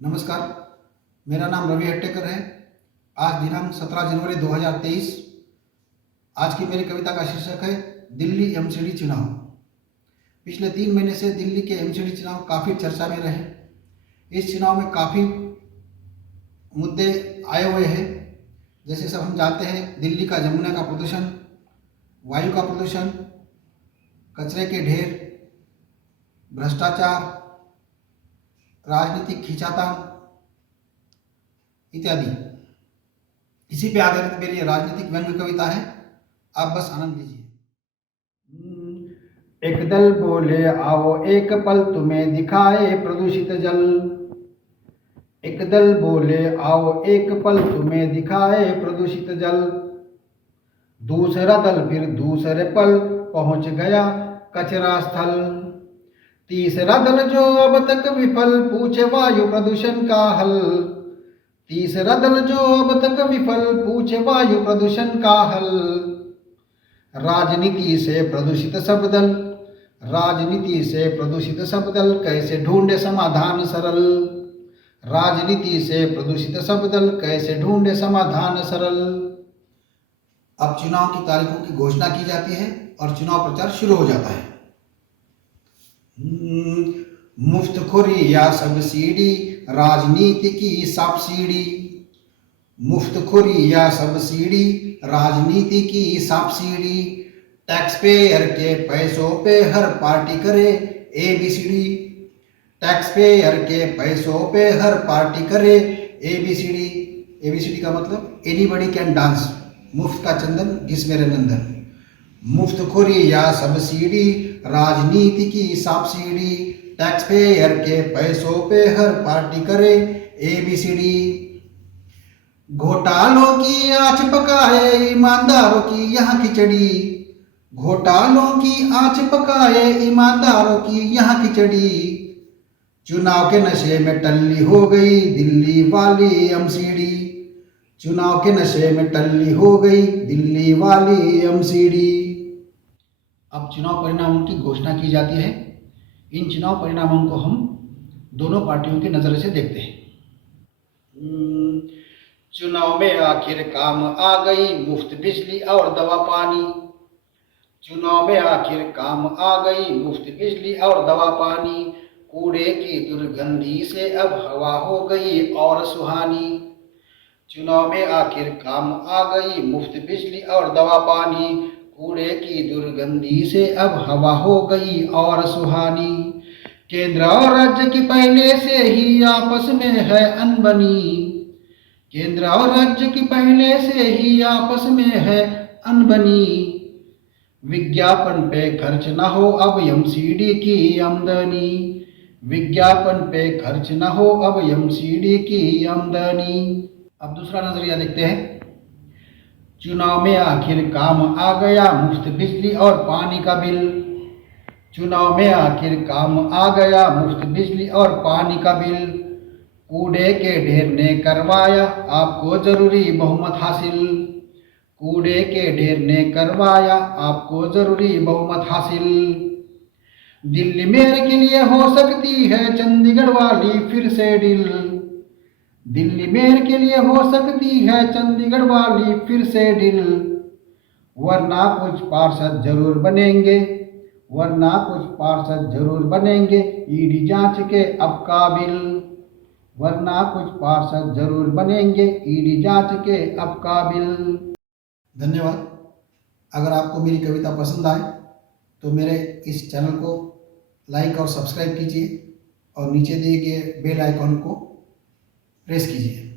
नमस्कार, मेरा नाम रवि हट्टेकर है। आज दिनांक 17 जनवरी 2023। आज की मेरी कविता का शीर्षक है दिल्ली एमसीडी चुनाव। पिछले 3 महीने से दिल्ली के एमसीडी चुनाव काफ़ी चर्चा में रहे। इस चुनाव में काफ़ी मुद्दे आए हुए हैं। जैसे सब हम जानते हैं, दिल्ली का जमुना का प्रदूषण, वायु का प्रदूषण, कचरे के ढेर, भ्रष्टाचार, राजनीतिक खींचातान इत्यादि। इसी पे आधारित मेरी राजनीतिक व्यंग्य कविता है। आप बस आनंद लीजिए। एक दल बोले आओ एक पल तुम्हें दिखाए प्रदूषित जल। एक दल बोले आओ एक पल तुम्हें दिखाए प्रदूषित जल। दूसरा दल फिर दूसरे पल पहुंच गया कचरा स्थल। तीसरा दल जो अब तक विफल पूछे वायु प्रदूषण का हल। तीसरा दल जो अब तक विफल पूछे वायु प्रदूषण का हल। राजनीति से प्रदूषित सब दल, राजनीति से प्रदूषित सब दल कैसे ढूंढे समाधान सरल। राजनीति से प्रदूषित सब दल कैसे ढूंढे समाधान सरल। अब चुनाव की तारीखों की घोषणा की जाती है और चुनाव प्रचार शुरू हो जाता है। मुफ्तखोरी या सब्सिडी, राजनीति की सब्सिडी। मुफ्तखोरी या सब्सिडी, राजनीति की सब्सिडी। टैक्स पेयर के पैसों पे हर पार्टी करे ABCD। टैक्स पेयर के पैसों पे हर पार्टी करे ABCD। ABCD का मतलब एनीबडी कैन डांस। मुफ्त का चंदन घिस मेरे नंदन। मुफ्तखोरी या सब्सिडी, राजनीति की सब्सिडी। टैक्स पेयर के पैसों पे हर पार्टी करे ABCD। घोटालों की आँच पकाए ईमानदारों की यहाँ खिचड़ी। घोटालों की आँच पकाए ईमानदारों की यहाँ खिचड़ी। चुनाव के नशे में टल्ली हो गई दिल्ली वाली MCD। चुनाव के नशे में टल्ली हो गई दिल्ली वाली MCD। अब चुनाव परिणामों की घोषणा की जाती है। इन चुनाव परिणामों को हम दोनों पार्टियों की नज़र से देखते हैं। चुनाव में आखिर काम आ गई मुफ्त बिजली और दवा पानी। चुनाव में आखिर काम आ गई मुफ्त बिजली और दवा पानी। कूड़े की दुर्गंधी से अब हवा हो गई और सुहानी। चुनाव में आखिर काम आ गई मुफ्त बिजली और दवा पानी। कूड़े की दुर्गंधी से अब हवा हो गई और सुहानी। केंद्र और राज्य की पहले से ही आपस में है अनबनी। केंद्र और राज्य की पहले से ही आपस में है अनबनी। विज्ञापन पे खर्च न हो अब MCD की आमदनी। विज्ञापन पे खर्च न हो अब MCD की आमदनी। अब दूसरा नजरिया देखते हैं। चुनाव में आखिर काम आ गया मुफ्त बिजली और पानी का बिल। चुनाव में आखिर काम आ गया मुफ्त बिजली और पानी का बिल। कूड़े के ढेर ने करवाया आपको जरूरी बहुमत हासिल। कूड़े के ढेर ने करवाया आपको जरूरी बहुमत हासिल। दिल्ली मेयर के लिए हो सकती है चंडीगढ़ वाली फिर से डील। दिल्ली मेयर के लिए हो सकती है चंडीगढ़ वाली फिर से डील। वरना कुछ पार्षद जरूर बनेंगे, वरना कुछ पार्षद जरूर बनेंगे ED जांच के अब काबिल। वरना कुछ पार्षद जरूर बनेंगे ED जांच के अब काबिल। धन्यवाद। अगर आपको मेरी कविता पसंद आए तो मेरे इस चैनल को लाइक और सब्सक्राइब कीजिए और नीचे दिए गए बेल आइकॉन को प्रेस कीजिए।